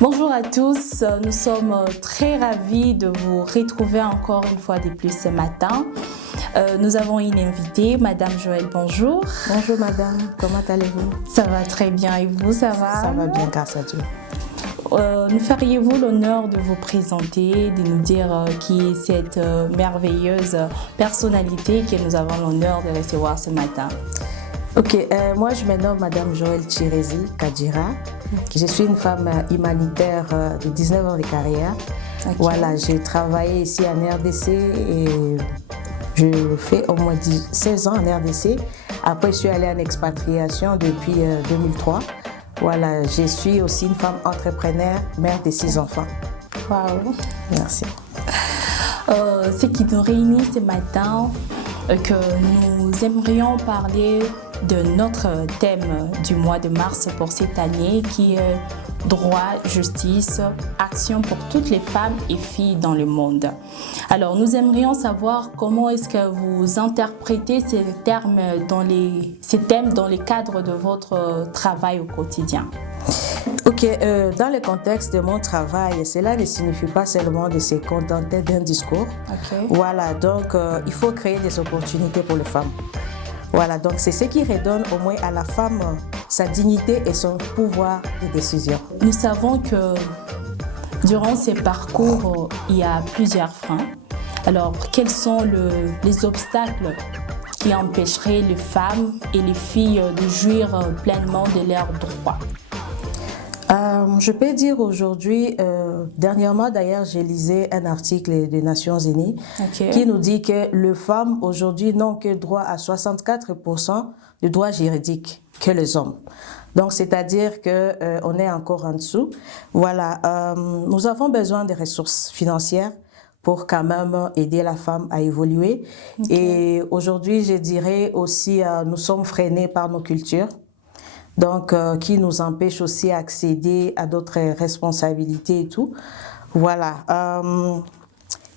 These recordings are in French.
Bonjour à tous, nous sommes très ravis de vous retrouver encore une fois de plus ce matin. Nous avons une invitée, Madame Joëlle, bonjour. Bonjour Madame, comment allez-vous? Ça va très bien et vous, ça va? Ça va bien, grâce à Dieu. Nous feriez-vous l'honneur de vous présenter, de nous dire qui est cette merveilleuse personnalité que nous avons l'honneur de recevoir ce matin? Ok, moi je me nomme Madame Joëlle Chirezi Kadjira. Je suis une femme humanitaire de 19 ans de carrière. Okay. Voilà, j'ai travaillé ici en RDC et je fais au moins 16 ans en RDC. Après, je suis allée en expatriation depuis 2003. Voilà, je suis aussi une femme entrepreneur, mère de 6 enfants. Wow. Merci. Ce qui nous réunit ce matin, que nous aimerions parler de notre thème du mois de mars pour cette année qui est droit, justice, action pour toutes les femmes et filles dans le monde. Alors nous aimerions savoir comment est-ce que vous interprétez ces thèmes dans le cadre de votre travail au quotidien. Ok, dans le contexte de mon travail, cela ne signifie pas seulement de se contenter d'un discours. Okay. Voilà, donc il faut créer des opportunités pour les femmes. Voilà, donc c'est ce qui redonne au moins à la femme sa dignité et son pouvoir de décision. Nous savons que durant ces parcours, il y a plusieurs freins. Alors, quels sont les obstacles qui empêcheraient les femmes et les filles de jouir pleinement de leurs droits? Je peux dire aujourd'hui, dernièrement d'ailleurs, j'ai lu un article des Nations Unies qui nous dit que les femmes aujourd'hui n'ont que droit à 64% de droits juridiques que les hommes. Donc, c'est-à-dire qu'on est encore en dessous. Voilà, nous avons besoin de ressources financières pour quand même aider la femme à évoluer. Okay. Et aujourd'hui, je dirais aussi, nous sommes freinés par nos cultures. Donc, qui nous empêche aussi d'accéder à d'autres responsabilités et tout. Voilà.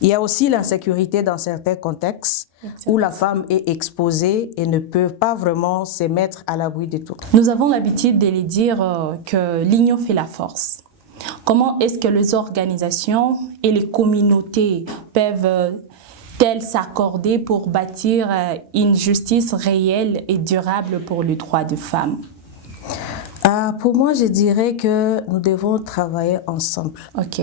Il y a aussi l'insécurité dans certains contextes où la femme est exposée et ne peut pas vraiment se mettre à l'abri de tout. Nous avons l'habitude de les dire que l'union fait la force. Comment est-ce que les organisations et les communautés peuvent-elles s'accorder pour bâtir une justice réelle et durable pour les droits des femmes? Pour moi, je dirais que nous devons travailler ensemble. Ok.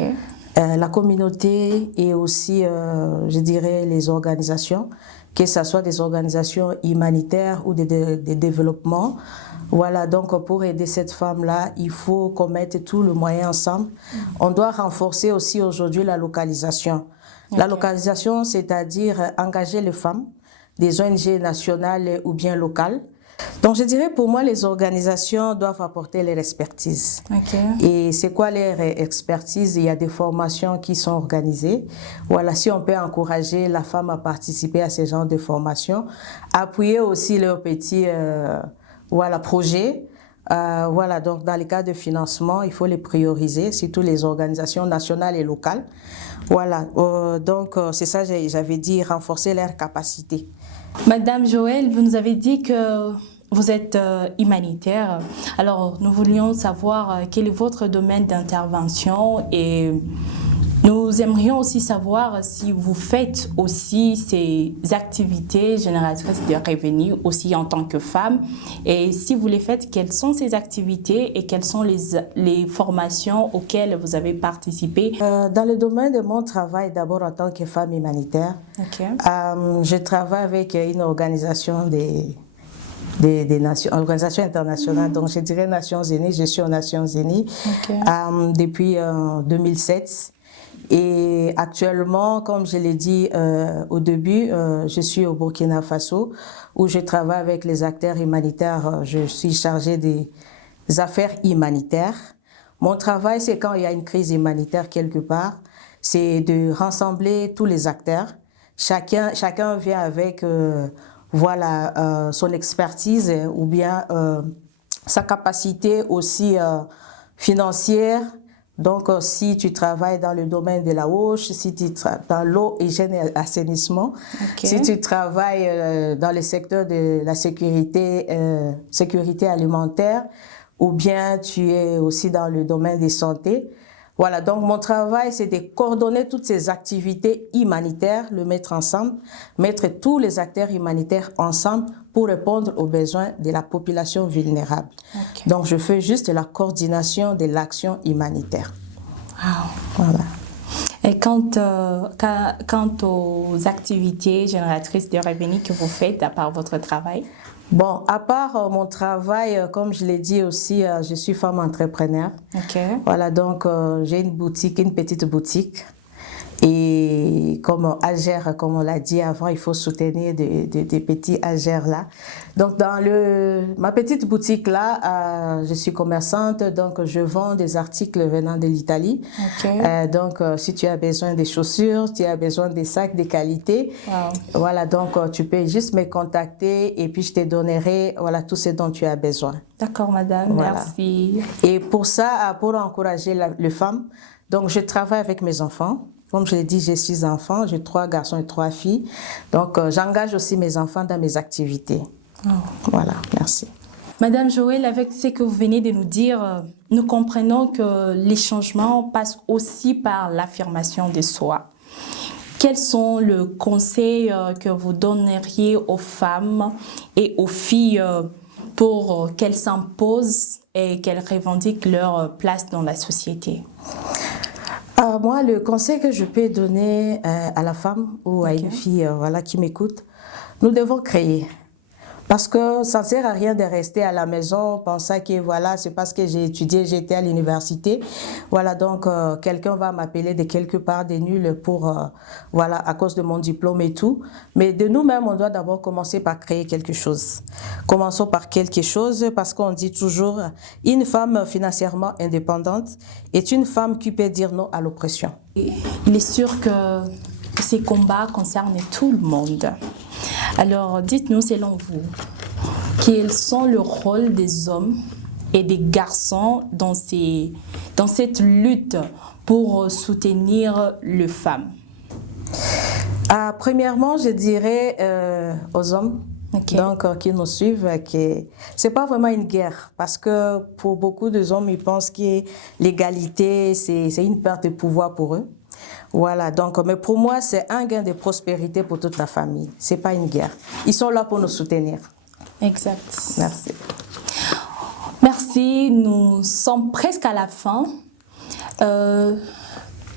La communauté et aussi, je dirais, les organisations, que ce soit des organisations humanitaires ou des développements. Voilà, donc pour aider cette femme-là, il faut qu'on mette tout le moyen ensemble. On doit renforcer aussi aujourd'hui la localisation. Okay. La localisation, c'est-à-dire engager les femmes, des ONG nationales ou bien locales. Donc, je dirais pour moi, les organisations doivent apporter leur expertise. Okay. Et c'est quoi leur expertise? Il y a des formations qui sont organisées. Voilà, si on peut encourager la femme à participer à ce genre de formations, appuyer aussi leurs petits projets. Voilà, donc dans les cas de financement, il faut les prioriser, surtout les organisations nationales et locales. Voilà, donc c'est ça que j'avais dit, renforcer leurs capacités. Madame Joëlle, vous nous avez dit que vous êtes humanitaire. Alors, nous voulions savoir quel est votre domaine d'intervention et nous aimerions aussi savoir si vous faites aussi ces activités génératrices de revenus aussi en tant que femme et si vous les faites, quelles sont ces activités et quelles sont les formations auxquelles vous avez participé? Dans le domaine de mon travail, d'abord en tant que femme humanitaire, okay. Je travaille avec une organisation organisation internationale, donc je dirais Nations Unies, je suis aux Nations Unies okay. Depuis 2007. Et actuellement, comme je l'ai dit au début, je suis au Burkina Faso où je travaille avec les acteurs humanitaires. Je suis chargée des affaires humanitaires. Mon travail, c'est quand il y a une crise humanitaire quelque part, c'est de rassembler tous les acteurs. Chacun vient avec son expertise ou bien sa capacité aussi financière. Donc, si tu travailles dans le domaine de la roche, si tu travailles dans l'eau, hygiène et assainissement, okay. Si tu travailles dans le secteur de la sécurité alimentaire, ou bien tu es aussi dans le domaine des santé. Voilà, donc mon travail, c'est de coordonner toutes ces activités humanitaires, le mettre ensemble, mettre tous les acteurs humanitaires ensemble pour répondre aux besoins de la population vulnérable. Okay. Donc, je fais juste la coordination de l'action humanitaire. Wow. Voilà. Et quant aux activités génératrices de revenus que vous faites à part votre travail? Bon, à part mon travail, comme je l'ai dit aussi, je suis femme entrepreneur. Okay. Voilà, donc j'ai une boutique, une petite boutique. Et comme Algère, comme on l'a dit avant, il faut soutenir des petits Algères là. Donc dans ma petite boutique là, je suis commerçante, donc je vends des articles venant de l'Italie. Okay. Donc si tu as besoin des chaussures, tu as besoin des sacs de qualité, wow. Voilà, donc tu peux juste me contacter et puis je te donnerai voilà, tout ce dont tu as besoin. D'accord madame, voilà. Merci. Et pour ça, pour encourager les femmes, donc je travaille avec mes enfants. Comme je l'ai dit, j'ai 6 enfants, j'ai 3 garçons et 3 filles. Donc, j'engage aussi mes enfants dans mes activités. Oh. Voilà, merci. Madame Joëlle, avec ce que vous venez de nous dire, nous comprenons que les changements passent aussi par l'affirmation de soi. Quels sont les conseils que vous donneriez aux femmes et aux filles pour qu'elles s'imposent et qu'elles revendiquent leur place dans la société? Moi, le conseil que je peux donner à la femme ou à une fille voilà, qui m'écoute, nous devons créer. Parce que ça ne sert à rien de rester à la maison pensant que voilà, c'est parce que j'ai étudié, j'étais à l'université. Voilà, donc quelqu'un va m'appeler de quelque part des nuls pour, voilà, à cause de mon diplôme et tout. Mais de nous-mêmes, on doit d'abord commencer par créer quelque chose. Commençons par quelque chose parce qu'on dit toujours, une femme financièrement indépendante est une femme qui peut dire non à l'oppression. Il est sûr que ces combats concernent tout le monde. Alors, dites-nous, selon vous, quels sont le rôle des hommes et des garçons dans cette lutte pour soutenir les femmes? Premièrement, je dirais aux hommes donc, qui nous suivent que ce n'est pas vraiment une guerre. Parce que pour beaucoup d'hommes, ils pensent que l'égalité, c'est une perte de pouvoir pour eux. Voilà, donc, mais pour moi, c'est un gain de prospérité pour toute la famille. Ce n'est pas une guerre. Ils sont là pour nous soutenir. Exact. Merci. Merci, nous sommes presque à la fin.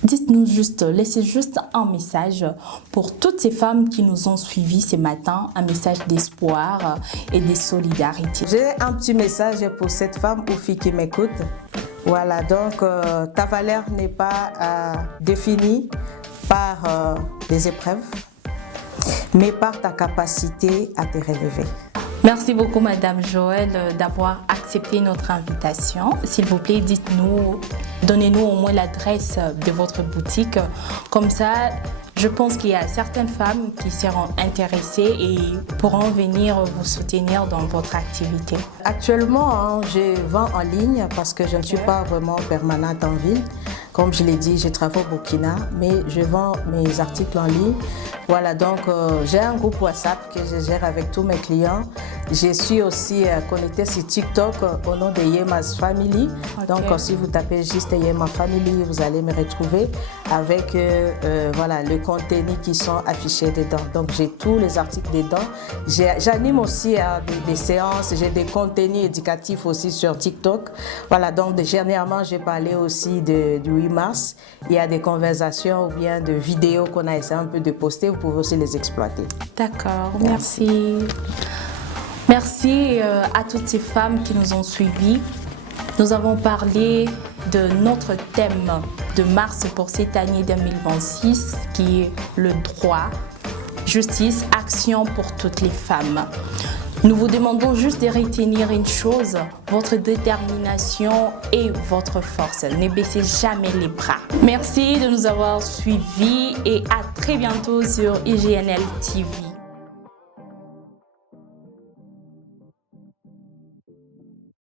Dites-nous juste, laissez juste un message pour toutes ces femmes qui nous ont suivis ce matin, un message d'espoir et de solidarité. J'ai un petit message pour cette femme ou fille qui m'écoute. Voilà, donc ta valeur n'est pas définie par les épreuves, mais par ta capacité à te relever. Merci beaucoup, Madame Joëlle, d'avoir accepté notre invitation. S'il vous plaît, dites-nous, donnez-nous au moins l'adresse de votre boutique. Comme ça, je pense qu'il y a certaines femmes qui seront intéressées et pourront venir vous soutenir dans votre activité. Actuellement, je vends en ligne parce que je ne suis pas vraiment permanente en ville. Comme je l'ai dit, je travaille au Burkina, mais je vends mes articles en ligne. Voilà, donc j'ai un groupe WhatsApp que je gère avec tous mes clients. Je suis aussi connectée sur TikTok au nom de Yema's Family. Donc si vous tapez juste Yema Family, vous allez me retrouver avec voilà, le contenu qui sont affichés dedans. Donc j'ai tous les articles dedans. J'anime aussi des séances, j'ai des contenus éducatifs aussi sur TikTok. Voilà, donc dernièrement j'ai parlé aussi du 8 mars. Il y a des conversations ou bien de vidéos qu'on a essayé un peu de poster. Vous pouvez aussi les exploiter. D'accord, merci. Merci à toutes ces femmes qui nous ont suivis. Nous avons parlé de notre thème de mars pour cette année 2026 qui est le droit, justice, action pour toutes les femmes. Nous vous demandons juste de retenir une chose, votre détermination et votre force. Ne baissez jamais les bras. Merci de nous avoir suivis et à très bientôt sur IGNL TV.